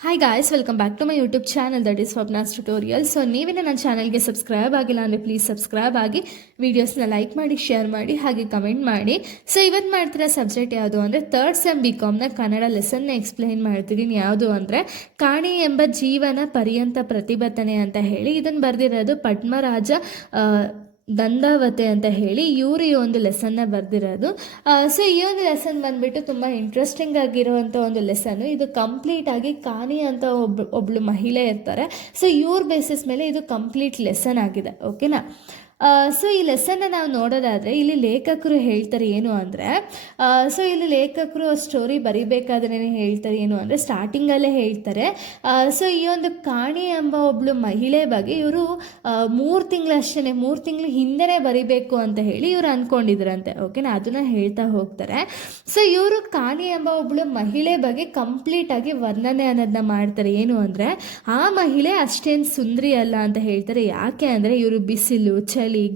Hi guys, welcome back to my YouTube channel that is Swapna's tutorial. So ನೀವೇನೇ ನನ್ನ ಚಾನಲ್ಗೆ subscribe ಆಗಿಲ್ಲ ಅಂದರೆ ಪ್ಲೀಸ್ ಸಬ್ಸ್ಕ್ರೈಬ್ ಆಗಿ, ವೀಡಿಯೋಸ್ನ ಲೈಕ್ ಮಾಡಿ, ಶೇರ್ ಮಾಡಿ, ಹಾಗೆ ಕಮೆಂಟ್ ಮಾಡಿ. ಸೊ ಇವತ್ತು ಮಾಡ್ತಿರೋ ಸಬ್ಜೆಕ್ಟ್ ಯಾವುದು ಅಂದರೆ ಥರ್ಡ್ ಸೆಮ್ BComನ ಕನ್ನಡ ಲೆಸನ್ನ ಎಕ್ಸ್ಪ್ಲೈನ್ ಮಾಡ್ತಿದ್ದೀನಿ. ಯಾವುದು ಅಂದರೆ ಕಾಣೆ ಎಂಬ ಜೀವನ ಪರ್ಯಂತ ಪ್ರತಿಭಟನೆ ಅಂತ ಹೇಳಿ. ಇದನ್ನು ಬರೆದಿರೋದು ಪದ್ಮರಾಜ ದಂದಾವತೆ ಅಂತ ಹೇಳಿ. ಇವರು ಈ ಒಂದು ಲೆಸನ್ನ ಬರೆದಿರೋದು. ಸೊ ಈ ಒಂದು ಲೆಸನ್ ಬಂದುಬಿಟ್ಟು ತುಂಬ ಇಂಟ್ರೆಸ್ಟಿಂಗ್ ಆಗಿರುವಂಥ ಒಂದು ಲೆಸನ್ನು. ಇದು ಕಂಪ್ಲೀಟಾಗಿ ಕಾನಿ ಅಂತ ಒಬ್ಳು ಮಹಿಳೆ ಇರ್ತಾರೆ. ಸೊ ಇವ್ರ ಬೇಸಿಸ್ ಮೇಲೆ ಇದು ಕಂಪ್ಲೀಟ್ ಲೆಸನ್ ಆಗಿದೆ. ಓಕೆನಾ? ಸೊ ಈ ಲೆಸನ್ನ ನಾವು ನೋಡೋದಾದರೆ ಇಲ್ಲಿ ಲೇಖಕರು ಹೇಳ್ತಾರೆ ಏನು ಅಂದರೆ, ಸೊ ಇಲ್ಲಿ ಲೇಖಕರು ಸ್ಟೋರಿ ಬರಿಬೇಕಾದ್ರೆ ಹೇಳ್ತಾರೆ ಏನು ಅಂದರೆ, ಸ್ಟಾರ್ಟಿಂಗಲ್ಲೇ ಹೇಳ್ತಾರೆ. ಸೊ ಈ ಒಂದು ಕಾಣಿ ಎಂಬ ಒಬ್ಳು ಮಹಿಳೆ ಬಗ್ಗೆ ಇವರು 3 ತಿಂಗಳು ಹಿಂದೆನೇ ಬರಿಬೇಕು ಅಂತ ಹೇಳಿ ಇವರು ಅಂದ್ಕೊಂಡಿದ್ರಂತೆ. ಓಕೆನಾ? ಅದನ್ನು ಹೇಳ್ತಾ ಹೋಗ್ತಾರೆ. ಸೊ ಇವರು ಕಾಣಿ ಎಂಬ ಒಬ್ಳು ಮಹಿಳೆ ಬಗ್ಗೆ ಕಂಪ್ಲೀಟಾಗಿ ವರ್ಣನೆ ಅನ್ನೋದನ್ನ ಮಾಡ್ತಾರೆ. ಏನು ಅಂದರೆ ಆ ಮಹಿಳೆ ಅಷ್ಟೇನು ಸುಂದರಿ ಅಲ್ಲ ಅಂತ ಹೇಳ್ತಾರೆ. ಯಾಕೆ ಅಂದರೆ ಇವರು ಬಿಸಿಲು,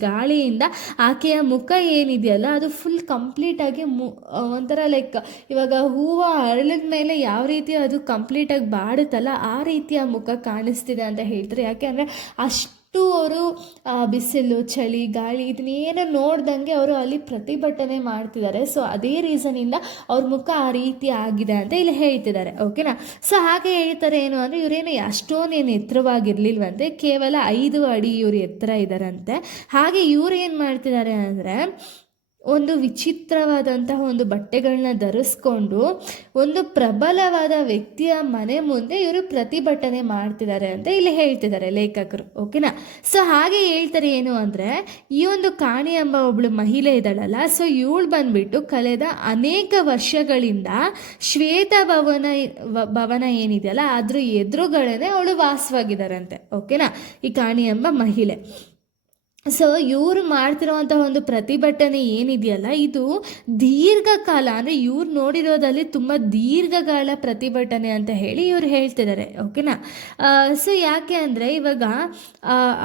ಗಾಳಿಯಿಂದ ಆಕೆಯ ಮುಖ ಏನಿದೆಯಲ್ಲ ಅದು ಫುಲ್ ಕಂಪ್ಲೀಟಾಗಿ ಒಂಥರ ಲೈಕ್ ಇವಾಗ ಹೂವು ಅರಳಿದ ಮೇಲೆ ಯಾವ ರೀತಿ ಅದು ಕಂಪ್ಲೀಟಾಗಿ ಬಾಡುತ್ತಲ್ಲ ಆ ರೀತಿಯ ಮುಖ ಕಾಣಿಸ್ತಿದೆ ಅಂತ ಹೇಳ್ತಾರೆ. ಯಾಕೆ ಅಂದರೆ ಅವರು ಬಿಸಿಲು, ಚಳಿ, ಗಾಳಿ ಇದನ್ನೇನು ನೋಡ್ದಂಗೆ ಅವರು ಅಲ್ಲಿ ಪ್ರತಿಭಟನೆ ಮಾಡ್ತಿದ್ದಾರೆ. ಸೊ ಅದೇ ರೀಸನಿಂದ ಅವ್ರ ಮುಖ ಆ ರೀತಿ ಆಗಿದೆ ಅಂತ ಇಲ್ಲಿ ಹೇಳ್ತಿದ್ದಾರೆ. ಓಕೆನಾ? ಸೊ ಹಾಗೆ ಹೇಳ್ತಾರೆ ಏನು ಅಂದರೆ ಇವರೇನು ಅಷ್ಟೊಂದೇನು ಎತ್ತರವಾಗಿರ್ಲಿಲ್ವಂತೆ, ಕೇವಲ 5 ಅಡಿ ಇವರು ಎತ್ತರ ಇದ್ದಾರಂತೆ. ಹಾಗೆ ಇವ್ರು ಏನು ಮಾಡ್ತಿದ್ದಾರೆ ಅಂದರೆ ಒಂದು ವಿಚಿತ್ರವಾದಂತಹ ಒಂದು ಬಟ್ಟೆಗಳನ್ನ ಧರಿಸ್ಕೊಂಡು ಒಂದು ಪ್ರಬಲವಾದ ವ್ಯಕ್ತಿಯ ಮನೆ ಮುಂದೆ ಇವರು ಪ್ರತಿಭಟನೆ ಮಾಡ್ತಿದ್ದಾರೆ ಅಂತ ಇಲ್ಲಿ ಹೇಳ್ತಿದ್ದಾರೆ ಲೇಖಕರು. ಓಕೆನಾ? ಸೊ ಹಾಗೆ ಹೇಳ್ತಾರೆ ಏನು ಅಂದರೆ ಈ ಒಂದು ಕಾಣಿ ಎಂಬ ಒಬ್ಳು ಮಹಿಳೆ ಇದ್ದಾಳಲ್ಲ, ಸೊ ಇವಳು ಬಂದ್ಬಿಟ್ಟು ಕಳೆದ ಅನೇಕ ವರ್ಷಗಳಿಂದ ಶ್ವೇತ ಭವನ ಏನಿದೆಯಲ್ಲ ಅದ್ರ ಎದುರುಗಳೇ ಅವಳು ವಾಸವಾಗಿದ್ದಾರಂತೆ. ಓಕೆನಾ? ಈ ಕಾಣಿ ಎಂಬ ಮಹಿಳೆ. ಸೊ ಇವರು ಮಾಡ್ತಿರೋವಂಥ ಒಂದು ಪ್ರತಿಭಟನೆ ಏನಿದೆಯಲ್ಲ ಇದು ದೀರ್ಘಕಾಲ ಅಂದರೆ ಇವ್ರು ನೋಡಿರೋದಲ್ಲಿ ತುಂಬ ದೀರ್ಘಕಾಲ ಪ್ರತಿಭಟನೆ ಅಂತ ಹೇಳಿ ಇವ್ರು ಹೇಳ್ತಿದ್ದಾರೆ. ಓಕೆನಾ? ಸೊ ಯಾಕೆ ಅಂದರೆ ಇವಾಗ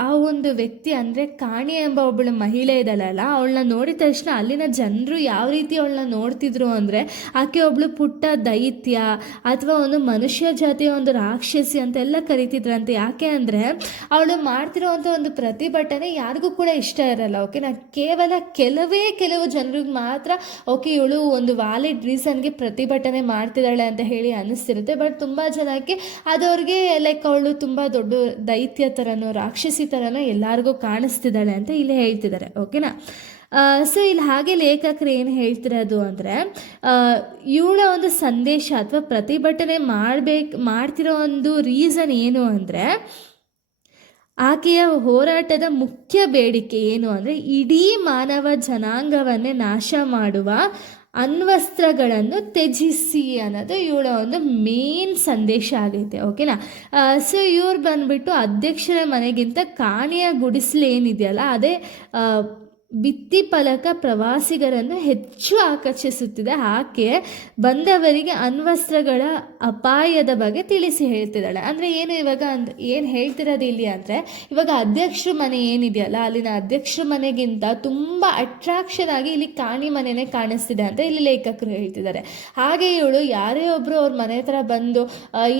ಆ ಒಂದು ವ್ಯಕ್ತಿ ಅಂದರೆ ಕಾಣಿ ಎಂಬ ಒಬ್ಬಳು ಮಹಿಳೆ ಇದ್ದಾಳಲ್ಲ, ಅವಳನ್ನ ನೋಡಿದ ತಕ್ಷಣ ಅಲ್ಲಿನ ಜನರು ಯಾವ ರೀತಿ ಅವಳನ್ನ ನೋಡ್ತಿದ್ರು ಅಂದರೆ ಆಕೆ ಒಬ್ಳು ಪುಟ್ಟ ದೈತ್ಯ ಅಥವಾ ಒಂದು ಮನುಷ್ಯ ಜಾತಿಯ ಒಂದು ರಾಕ್ಷಸಿ ಅಂತೆಲ್ಲ ಕರಿತಿದ್ರಂತೆ. ಯಾಕೆ ಅಂದರೆ ಅವಳು ಮಾಡ್ತಿರೋವಂಥ ಒಂದು ಪ್ರತಿಭಟನೆ ಯಾರಿಗೂ ಕೂಡ ಇಷ್ಟ ಇರಲ್ಲ. ಓಕೆನಾ? ಕೇವಲ ಕೆಲವು ಜನರಿಗೆ ಮಾತ್ರ ಓಕೆ ಇವಳು ಒಂದು ವ್ಯಾಲಿಡ್ ರೀಸನ್ಗೆ ಪ್ರತಿಭಟನೆ ಮಾಡ್ತಿದ್ದಾಳೆ ಅಂತ ಹೇಳಿ ಅನ್ನಿಸ್ತಿರುತ್ತೆ. ಬಟ್ ತುಂಬ ಜನಕ್ಕೆ ಅದವ್ರಿಗೆ ಲೈಕ್ ಅವಳು ತುಂಬ ದೊಡ್ಡ ದೈತ್ಯ ಥರನೋ ರಾಕ್ಷಸಿ ಥರನೋ ಎಲ್ಲರಿಗೂ ಕಾಣಿಸ್ತಿದ್ದಾಳೆ ಅಂತ ಇಲ್ಲಿ ಹೇಳ್ತಿದ್ದಾರೆ. ಓಕೆನಾ? ಸೊ ಇಲ್ಲಿ ಹಾಗೆ ಲೇಖಕರು ಏನು ಹೇಳ್ತಿರೋದು ಅಂದರೆ ಇವಳ ಒಂದು ಸಂದೇಶ ಅಥವಾ ಪ್ರತಿಭಟನೆ ಮಾಡ್ತಿರೋ ಒಂದು ರೀಸನ್ ಏನು ಅಂದರೆ ಆಕೆಯ ಹೋರಾಟದ ಮುಖ್ಯ ಬೇಡಿಕೆ ಏನು ಅಂದರೆ ಇಡೀ ಮಾನವ ಜನಾಂಗವನ್ನೇ ನಾಶ ಮಾಡುವ ಅಣ್ವಸ್ತ್ರಗಳನ್ನು ತ್ಯಜಿಸಿ ಅನ್ನೋದು ಇವಳ ಒಂದು ಮೇನ್ ಸಂದೇಶ ಆಗೈತೆ. ಓಕೆನಾ? ಸೊ ಇವ್ರು ಬಂದ್ಬಿಟ್ಟು ಅಧ್ಯಕ್ಷರ ಮನೆಗಿಂತ ಕಾಣಿಯ ಗುಡಿಸಲು ಏನಿದೆಯಲ್ಲ ಅದೇ ಭಿತ್ತಿ ಫಲಕ ಪ್ರವಾಸಿಗರನ್ನು ಹೆಚ್ಚು ಆಕರ್ಷಿಸುತ್ತಿದೆ. ಆಕೆ ಬಂದವರಿಗೆ ಅಣ್ವಸ್ತ್ರಗಳ ಅಪಾಯದ ಬಗ್ಗೆ ತಿಳಿಸಿ ಹೇಳ್ತಿದ್ದಾಳೆ. ಅಂದರೆ ಏನು ಇವಾಗ ಏನು ಹೇಳ್ತಿರೋದು ಇಲ್ಲಿ ಅಂದರೆ ಇವಾಗ ಅಧ್ಯಕ್ಷರ ಮನೆ ಏನಿದೆಯಲ್ಲ ಅಲ್ಲಿನ ಅಧ್ಯಕ್ಷರ ಮನೆಗಿಂತ ತುಂಬ ಅಟ್ರಾಕ್ಷನ್ ಆಗಿ ಇಲ್ಲಿ ಕಾಣಿ ಮನೆಯೇ ಕಾಣಿಸ್ತಿದೆ ಅಂತ ಇಲ್ಲಿ ಲೇಖಕರು ಹೇಳ್ತಿದ್ದಾರೆ. ಹಾಗೆ ಇವಳು ಯಾರೇ ಒಬ್ಬರು ಅವ್ರ ಮನೆ ಹತ್ರ ಬಂದು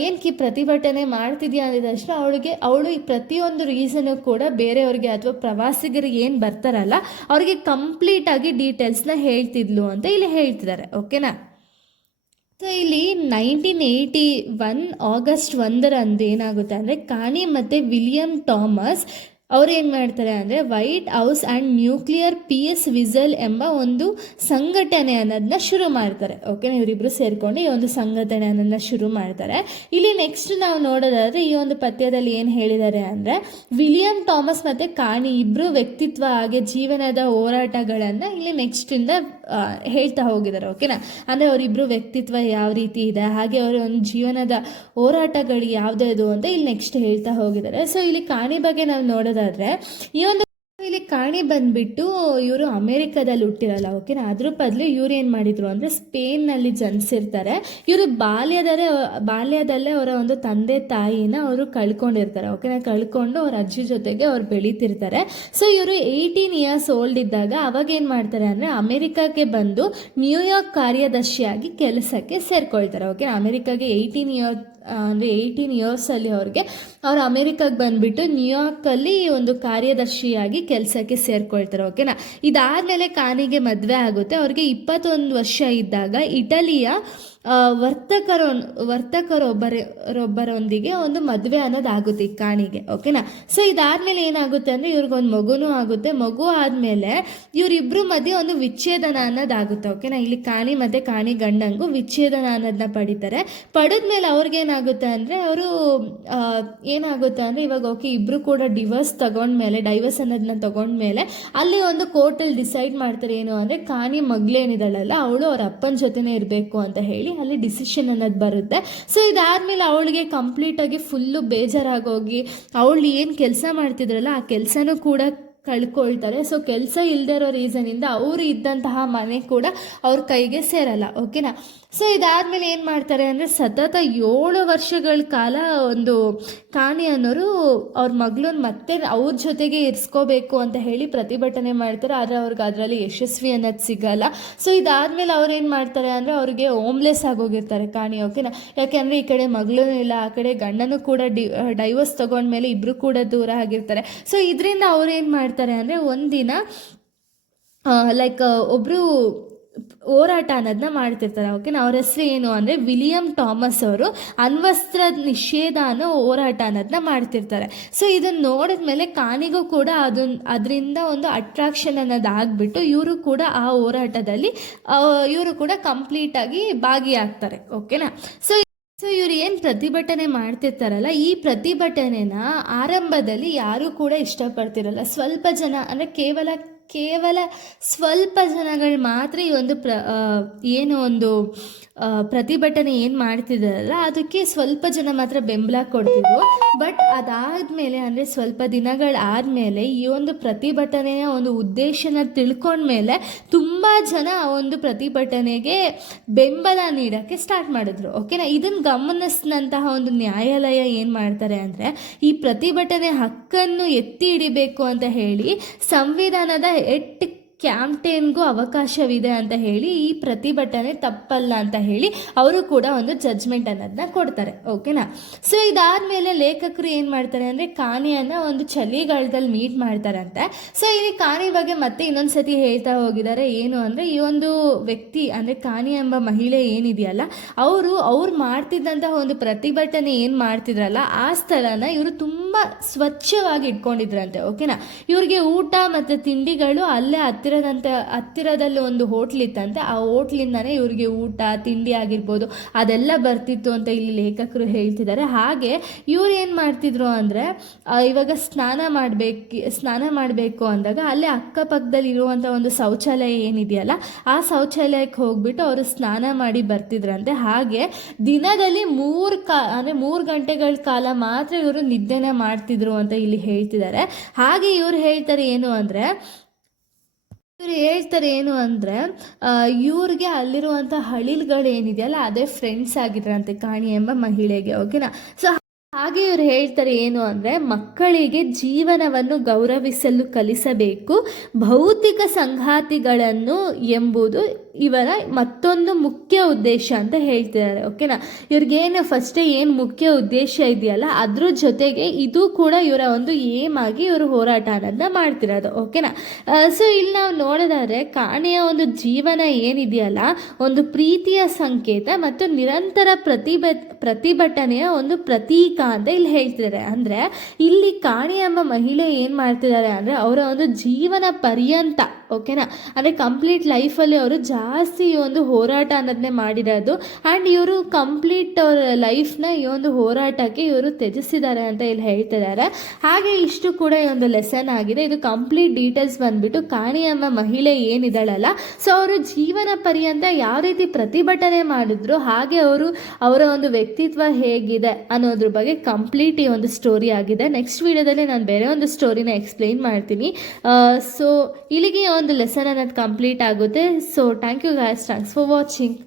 ಏನಕ್ಕೆ ಪ್ರತಿಭಟನೆ ಮಾಡ್ತಿದ್ಯಾ ಅಂದಿದ ತಕ್ಷಣ ಅವಳು ಈ ಪ್ರತಿಯೊಂದು ರೀಸನು ಕೂಡ ಬೇರೆಯವ್ರಿಗೆ ಅಥವಾ ಪ್ರವಾಸಿಗರಿಗೆ ಏನು ಬರ್ತಾರಲ್ಲ ಅವ್ರಿಗೆ ಕಂಪ್ಲೀಟಾಗಿ ಡೀಟೇಲ್ಸ್ನ ಹೇಳ್ತಿದ್ಲು ಅಂತ ಇಲ್ಲಿ ಹೇಳ್ತಿದ್ದಾರೆ. ಓಕೆನಾ? ಸೊ ಇಲ್ಲಿ 1981 ಆಗಸ್ಟ್ 1 ಏನಾಗುತ್ತೆ ಅಂದರೆ ಕಾಣಿ ಮತ್ತು ವಿಲಿಯಂ ಥಾಮಸ್ ಅವ್ರು ಏನು ಮಾಡ್ತಾರೆ ಅಂದರೆ White House and nuclear peace whistle ಎಂಬ ಒಂದು ಸಂಘಟನೆ ಅನ್ನೋದನ್ನ ಶುರು ಮಾಡ್ತಾರೆ. ಓಕೆನಾ? ಇವರಿಬ್ಬರು ಸೇರಿಕೊಂಡು ಈ ಒಂದು ಸಂಘಟನೆ ಅನ್ನೋದನ್ನ ಶುರು ಮಾಡ್ತಾರೆ. ಇಲ್ಲಿ ನೆಕ್ಸ್ಟ್ ನಾವು ನೋಡೋದಾದರೆ ಈ ಒಂದು ಪದ್ಯದಲ್ಲಿ ಏನು ಹೇಳಿದ್ದಾರೆ ಅಂದರೆ ವಿಲಿಯಂ ಥಾಮಸ್ ಮತ್ತು ಕಾಣಿ ಇಬ್ಬರು ವ್ಯಕ್ತಿತ್ವ ಹಾಗೆ ಜೀವನದ ಹೋರಾಟಗಳನ್ನು ಇಲ್ಲಿ ನೆಕ್ಸ್ಟಿಂದ ಹೇಳ್ತಾ ಹೋಗಿದ್ದಾರೆ. ಓಕೆನಾ? ಅಂದರೆ ಅವರಿಬ್ಬರು ವ್ಯಕ್ತಿತ್ವ ಯಾವ ರೀತಿ ಇದೆ ಹಾಗೆ ಅವರ ಒಂದು ಜೀವನದ ಹೋರಾಟಗಳು ಯಾವುದ್ಯಾವುದು ಅಂತ ಇಲ್ಲಿ ನೆಕ್ಸ್ಟ್ ಹೇಳ್ತಾ ಹೋಗಿದ್ದಾರೆ. ಸೊ ಇಲ್ಲಿ ಕಾಣಿ ಬಗ್ಗೆ ನಾವು ನೋಡೋದಾದ್ರೆ ಈ ಒಂದು ಇಲ್ಲಿ ಕಾಣಿ ಬಂದ್ಬಿಟ್ಟು ಇವರು ಅಮೇರಿಕಾದಲ್ಲಿ ಹುಟ್ಟಿರಲ್ಲ. ಓಕೆನಾ? ಅದ್ರ ಬದಲು ಇವ್ರು ಏನು ಮಾಡಿದ್ರು ಅಂದರೆ ಸ್ಪೇನ್ನಲ್ಲಿ ಜನಿಸಿರ್ತಾರೆ. ಇವರು ಬಾಲ್ಯದಲ್ಲೇ ಅವರ ಒಂದು ತಂದೆ ತಾಯಿನ ಅವರು ಕಳ್ಕೊಂಡಿರ್ತಾರೆ. ಓಕೆನಾ? ಕಳ್ಕೊಂಡು ಅವ್ರ ಅಜ್ಜಿ ಜೊತೆಗೆ ಅವ್ರು ಬೆಳೀತಿರ್ತಾರೆ. ಸೊ ಇವರು 18 ಇಯರ್ಸ್ ಓಲ್ಡ್ ಇದ್ದಾಗ ಅವಾಗ ಏನು ಮಾಡ್ತಾರೆ ಅಂದರೆ ಅಮೇರಿಕಾಕ್ಕೆ ಬಂದು ನ್ಯೂಯಾರ್ಕ್ ಕಾರ್ಯದರ್ಶಿಯಾಗಿ ಕೆಲಸಕ್ಕೆ ಸೇರ್ಕೊಳ್ತಾರೆ. ಓಕೆನಾ? ಅಮೇರಿಕಾಗೆ 18 ಇಯರ್ಸ್ ಅಂದರೆ 18 ಇಯರ್ಸಲ್ಲಿ ಅವ್ರು ಅಮೇರಿಕಾಗೆ ಬಂದುಬಿಟ್ಟು ನ್ಯೂಯಾರ್ಕಲ್ಲಿ ಒಂದು ಕಾರ್ಯದರ್ಶಿಯಾಗಿ ಕೆಲಸಕ್ಕೆ ಸೇರ್ಕೊಳ್ತಾರೆ. ಓಕೆನಾ. ಇದಾದಮೇಲೆ ಕಾನಿಗೆ ಮದುವೆ ಆಗುತ್ತೆ. ಅವ್ರಿಗೆ 21 ವರ್ಷ ಇದ್ದಾಗ ಇಟಲಿಯ ವರ್ತಕರೊಬ್ಬರೊಂದಿಗೆ ಒಂದು ಮದುವೆ ಅನ್ನೋದಾಗುತ್ತೆ ಈ ಕಾಣಿಗೆ. ಓಕೆನಾ. ಸೊ ಇದಾದಮೇಲೆ ಏನಾಗುತ್ತೆ ಅಂದರೆ ಇವ್ರಿಗೊಂದು ಮಗುನೂ ಆಗುತ್ತೆ. ಮಗು ಆದಮೇಲೆ ಇವರಿಬ್ಬರು ಮಧ್ಯೆ ಒಂದು ವಿಚ್ಛೇದನ ಅನ್ನೋದಾಗುತ್ತೆ. ಓಕೆನಾ. ಇಲ್ಲಿ ಕಾಣಿ ಮತ್ತು ಕಾಣಿ ಗಂಡಂಗೂ ವಿಚ್ಛೇದನ ಅನ್ನೋದನ್ನ ಪಡೆದ್ಮೇಲೆ ಅವ್ರಿಗೇನಾಗುತ್ತೆ ಅಂದರೆ ಏನಾಗುತ್ತೆ ಅಂದರೆ ಇವಾಗ ಓಕೆ ಇಬ್ಬರು ಕೂಡ ಡೈವರ್ಸ್ ಅನ್ನೋದನ್ನ ತಗೊಂಡ್ಮೇಲೆ ಅಲ್ಲಿ ಒಂದು ಕೋರ್ಟಲ್ಲಿ ಡಿಸೈಡ್ ಮಾಡ್ತಾರೆ ಏನು ಅಂದರೆ ಕಾಣಿ ಮಗಳೇನಿದ್ದಾಳಲ್ಲ ಅವಳು ಅವ್ರ ಅಪ್ಪನ ಜೊತೆನೇ ಇರಬೇಕು ಅಂತ ಹೇಳಿ ಅಲ್ಲಿ ಡಿಸಿಷನ್ ಅನ್ನೋದು ಬರುತ್ತೆ. ಸೊ ಇದಾದಮೇಲೆ ಅವಳಿಗೆ ಕಂಪ್ಲೀಟಾಗಿ ಫುಲ್ಲು ಬೇಜಾರಾಗೋಗಿ ಅವಳು ಏನು ಕೆಲಸ ಮಾಡ್ತಿದ್ರಲ್ಲ ಆ ಕೆಲಸನೂ ಕೂಡ ಕಳ್ಕೊಳ್ತಾರೆ. ಸೊ ಕೆಲಸ ಇಲ್ಲದೆ ಇರೋ ರೀಸನಿಂದ ಅವರು ಇದ್ದಂತಹ ಮನೆ ಕೂಡ ಅವ್ರ ಕೈಗೆ ಸೇರಲ್ಲ. ಓಕೆನಾ. ಸೊ ಇದಾದಮೇಲೆ ಏನು ಮಾಡ್ತಾರೆ ಅಂದರೆ ಸತತ 7 ವರ್ಷಗಳ ಕಾಲ ಒಂದು ಕಾಣಿ ಅನ್ನೋರು ಅವ್ರ ಮಗಳನ್ನ ಮತ್ತೆ ಅವ್ರ ಜೊತೆಗೆ ಇರಿಸ್ಕೋಬೇಕು ಅಂತ ಹೇಳಿ ಪ್ರತಿಭಟನೆ ಮಾಡ್ತಾರೆ. ಆದರೆ ಅವ್ರಿಗೆ ಅದರಲ್ಲಿ ಯಶಸ್ವಿ ಅನ್ನೋದು ಸಿಗಲ್ಲ. ಸೊ ಇದಾದಮೇಲೆ ಅವ್ರು ಏನು ಮಾಡ್ತಾರೆ ಅಂದರೆ ಅವ್ರಿಗೆ ಹೋಮ್ಲೆಸ್ ಆಗೋಗಿರ್ತಾರೆ ಕಾಣಿ. ಓಕೆನಾ. ಯಾಕೆಂದರೆ ಈ ಕಡೆ ಮಗಳೂ ಇಲ್ಲ, ಆ ಕಡೆ ಗಂಡನೂ ಕೂಡ ಡೈವರ್ಸ್ ತೊಗೊಂಡ್ಮೇಲೆ ಇಬ್ಬರು ಕೂಡ ದೂರ ಆಗಿರ್ತಾರೆ. ಸೊ ಇದರಿಂದ ಅವ್ರು ಏನು ಮಾಡ್ತಾರೆ ಅಂದರೆ ಒಂದಿನ ಒಬ್ಬರು ಹೋರಾಟ ಅನ್ನೋದನ್ನ ಮಾಡ್ತಿರ್ತಾರೆ. ಓಕೆನಾ. ಅವ್ರ ಹೆಸರು ಏನು ಅಂದರೆ ವಿಲಿಯಂ ಥಾಮಸ್ ಅವರು ಅಣ್ವಸ್ತ್ರ ನಿಷೇಧ ಅನ್ನೋ ಹೋರಾಟ ಅನ್ನೋದನ್ನ ಮಾಡ್ತಿರ್ತಾರೆ. ಸೊ ಇದನ್ನು ನೋಡಿದ್ಮೇಲೆ ಕಾನಿಗೂ ಕೂಡ ಅದರಿಂದ ಒಂದು ಅಟ್ರಾಕ್ಷನ್ ಅನ್ನೋದು ಆಗಿಬಿಟ್ಟು ಇವರು ಕೂಡ ಆ ಹೋರಾಟದಲ್ಲಿ ಇವರು ಕೂಡ ಕಂಪ್ಲೀಟಾಗಿ ಭಾಗಿಯಾಗ್ತಾರೆ. ಓಕೆನಾ. ಸೊ ಇವ್ರು ಏನು ಪ್ರತಿಭಟನೆ ಮಾಡ್ತಿರ್ತಾರಲ್ಲ ಈ ಪ್ರತಿಭಟನೆನ ಆರಂಭದಲ್ಲಿ ಯಾರೂ ಕೂಡ ಇಷ್ಟಪಡ್ತಿರಲ್ಲ. ಸ್ವಲ್ಪ ಜನ ಅಂದರೆ ಕೇವಲ ಸ್ವಲ್ಪ ಜನಗಳು ಮಾತ್ರ ಈ ಒಂದು ಪ್ರತಿಭಟನೆ ಏನು ಮಾಡ್ತಿದ್ದಾರಲ್ಲ ಅದಕ್ಕೆ ಸ್ವಲ್ಪ ಜನ ಮಾತ್ರ ಬೆಂಬಲ ಕೊಡ್ತಿದ್ರು. ಬಟ್ ಅದಾದಮೇಲೆ ಅಂದರೆ ಸ್ವಲ್ಪ ದಿನಗಳಾದಮೇಲೆ ಈ ಒಂದು ಪ್ರತಿಭಟನೆಯ ಒಂದು ಉದ್ದೇಶನ ತಿಳ್ಕೊಂಡ್ಮೇಲೆ ತುಂಬ ಜನ ಆ ಒಂದು ಪ್ರತಿಭಟನೆಗೆ ಬೆಂಬಲ ನೀಡೋಕ್ಕೆ ಸ್ಟಾರ್ಟ್ ಮಾಡಿದ್ರು. ಓಕೆನಾ. ಇದನ್ನು ಗಮನಿಸಿದಂತಹ ಒಂದು ನ್ಯಾಯಾಲಯ ಏನು ಮಾಡ್ತಾರೆ ಅಂದರೆ ಈ ಪ್ರತಿಭಟನೆ ಹಕ್ಕನ್ನು ಎತ್ತಿ ಹಿಡಿಬೇಕು ಅಂತ ಹೇಳಿ ಸಂವಿಧಾನದ ಕ್ಯಾಂಪೇನ್ಗೂ ಅವಕಾಶವಿದೆ ಅಂತ ಹೇಳಿ ಈ ಪ್ರತಿಭಟನೆ ತಪ್ಪಲ್ಲ ಅಂತ ಹೇಳಿ ಅವರು ಕೂಡ ಒಂದು ಜಡ್ಜ್ಮೆಂಟ್ ಅನ್ನೋದನ್ನ ಕೊಡ್ತಾರೆ. ಓಕೆನಾ. ಸೊ ಇದಾದಮೇಲೆ ಲೇಖಕರು ಏನು ಮಾಡ್ತಾರೆ ಅಂದರೆ ಕಾಣಿಯನ್ನು ಒಂದು ಚಳಿಗಾಲದಲ್ಲಿ ಮೀಟ್ ಮಾಡ್ತಾರಂತೆ. ಸೊ ಇಲ್ಲಿ ಕಾಣಿ ಬಗ್ಗೆ ಮತ್ತೆ ಇನ್ನೊಂದು ಸತಿ ಹೇಳ್ತಾ ಹೋಗಿದ್ದಾರೆ. ಏನು ಅಂದರೆ ಈ ಒಂದು ವ್ಯಕ್ತಿ ಅಂದರೆ ಕಾಣಿ ಎಂಬ ಮಹಿಳೆ ಏನಿದೆಯಲ್ಲ ಅವ್ರು ಮಾಡ್ತಿದ್ದಂತಹ ಒಂದು ಪ್ರತಿಭಟನೆ ಏನು ಮಾಡ್ತಿದ್ರಲ್ಲ ಆ ಸ್ಥಳನ ಇವರು ತುಂಬ ಸ್ವಚ್ಛವಾಗಿ ಇಟ್ಕೊಂಡಿದ್ರಂತೆ. ಓಕೆನಾ. ಇವ್ರಿಗೆ ಊಟ ಮತ್ತು ತಿಂಡಿಗಳು ಅಲ್ಲೇ ಹತ್ತಿರದಲ್ಲಿ ಒಂದು ಹೋಟ್ಲ್ ಇತ್ತಂತೆ. ಆ ಹೋಟ್ಲಿಂದಾನೇ ಇವ್ರಿಗೆ ಊಟ ತಿಂಡಿ ಆಗಿರ್ಬೋದು ಅದೆಲ್ಲ ಬರ್ತಿತ್ತು ಅಂತ ಇಲ್ಲಿ ಲೇಖಕರು ಹೇಳ್ತಿದ್ದಾರೆ. ಹಾಗೆ ಇವ್ರು ಏನು ಮಾಡ್ತಿದ್ರು ಅಂದರೆ ಇವಾಗ ಸ್ನಾನ ಮಾಡಬೇಕು ಅಂದಾಗ ಅಲ್ಲೇ ಅಕ್ಕಪಕ್ಕದಲ್ಲಿ ಇರುವಂಥ ಒಂದು ಶೌಚಾಲಯ ಏನಿದೆಯಲ್ಲ ಆ ಶೌಚಾಲಯಕ್ಕೆ ಹೋಗ್ಬಿಟ್ಟು ಅವರು ಸ್ನಾನ ಮಾಡಿ ಬರ್ತಿದ್ರಂತೆ. ಹಾಗೆ ದಿನದಲ್ಲಿ 3 ಗಂಟೆಗಳ ಕಾಲ ಮಾತ್ರ ಇವರು ನಿದ್ದೆನ ಮಾಡ್ತಿದ್ರು ಅಂತ ಇಲ್ಲಿ ಹೇಳ್ತಿದ್ದಾರೆ. ಹಾಗೆ ಇವ್ರು ಹೇಳ್ತಾರೆ ಏನು ಅಂದರೆ ಇವ್ರಿಗೆ ಅಲ್ಲಿರುವಂಥ ಹಳಿಲ್ಗಳು ಏನಿದೆಯಲ್ಲ ಅದೇ ಫ್ರೆಂಡ್ಸ್ ಆಗಿದ್ರಂತೆ ಕಾಣಿ ಎಂಬ ಮಹಿಳೆಗೆ. ಓಕೆನಾ. ಸೊ ಹಾಗೆ ಇವರು ಹೇಳ್ತಾರೆ ಏನು ಅಂದರೆ ಮಕ್ಕಳಿಗೆ ಜೀವನವನ್ನು ಗೌರವಿಸಲು ಕಲಿಸಬೇಕು, ಭೌತಿಕ ಸಂಗಾತಿಗಳನ್ನು ಎಂಬುದು ಇವರ ಮತ್ತೊಂದು ಮುಖ್ಯ ಉದ್ದೇಶ ಅಂತ ಹೇಳ್ತಿದ್ದಾರೆ. ಓಕೆನಾ. ಇವ್ರಿಗೇನು ಫಸ್ಟೇ ಏನು ಮುಖ್ಯ ಉದ್ದೇಶ ಇದೆಯಲ್ಲ ಅದ್ರ ಜೊತೆಗೆ ಇದು ಕೂಡ ಇವರ ಒಂದು ಏಮ್ ಆಗಿ ಇವರು ಹೋರಾಟ ಅನ್ನೋದನ್ನ ಮಾಡ್ತಿರೋದು. ಓಕೆನಾ. ಸೊ ಇಲ್ಲಿ ನಾವು ನೋಡೋದಾದ್ರೆ ಕಾಣಿಯ ಒಂದು ಜೀವನ ಏನಿದೆಯಲ್ಲ ಒಂದು ಪ್ರೀತಿಯ ಸಂಕೇತ ಮತ್ತು ನಿರಂತರ ಪ್ರತಿಭಟನೆಯ ಒಂದು ಪ್ರತೀಕ ಅಂತ ಇಲ್ಲಿ ಹೇಳ್ತಿದ್ದಾರೆ. ಅಂದರೆ ಇಲ್ಲಿ ಕಾಣಿ ಎಂಬ ಮಹಿಳೆ ಏನು ಮಾಡ್ತಿದ್ದಾರೆ ಅಂದರೆ ಅವರ ಒಂದು ಜೀವನ ಪರ್ಯಂತ ಓಕೆನಾ ಅಂದರೆ ಕಂಪ್ಲೀಟ್ ಲೈಫಲ್ಲಿ ಅವರು ಜಾಸ್ತಿ ಈ ಒಂದು ಹೋರಾಟ ಅನ್ನೋದನ್ನೇ ಮಾಡಿರೋದು. ಆ್ಯಂಡ್ ಇವರು ಕಂಪ್ಲೀಟ್ ಅವ್ರ ಲೈಫ್ನ ಈ ಒಂದು ಹೋರಾಟಕ್ಕೆ ಇವರು ತ್ಯಜಿಸಿದ್ದಾರೆ ಅಂತ ಇಲ್ಲಿ ಹೇಳ್ತಿದ್ದಾರೆ. ಹಾಗೆ ಇಷ್ಟು ಕೂಡ ಈ ಒಂದು ಲೆಸನ್ ಆಗಿದೆ. ಇದು ಕಂಪ್ಲೀಟ್ ಡೀಟೇಲ್ಸ್ ಬಂದುಬಿಟ್ಟು ಕಾಣಿ ಎಂಬ ಮಹಿಳೆ ಏನಿದ್ದಾಳಲ್ಲ ಸೊ ಅವರು ಜೀವನ ಪರ್ಯಂತ ಯಾವ ರೀತಿ ಪ್ರತಿಭಟನೆ ಮಾಡಿದ್ರು ಹಾಗೆ ಅವರ ಒಂದು ವ್ಯಕ್ತಿತ್ವ ಹೇಗಿದೆ ಅನ್ನೋದ್ರ ಬಗ್ಗೆ ಕಂಪ್ಲೀಟ್ ಈ ಒಂದು ಸ್ಟೋರಿ ಆಗಿದೆ. ನೆಕ್ಸ್ಟ್ ವಿಡಿಯೋದಲ್ಲಿ ನಾನು ಬೇರೆ ಒಂದು ಸ್ಟೋರಿನ ಎಕ್ಸ್ಪ್ಲೈನ್ ಮಾಡ್ತೀನಿ. ಸೊ ಇಲ್ಲಿಗೆ ಒಂದು ಲೆಸನ್ ಅನ್ನೋದು ಕಂಪ್ಲೀಟ್ ಆಗುತ್ತೆ. So thank you guys, thanks for watching.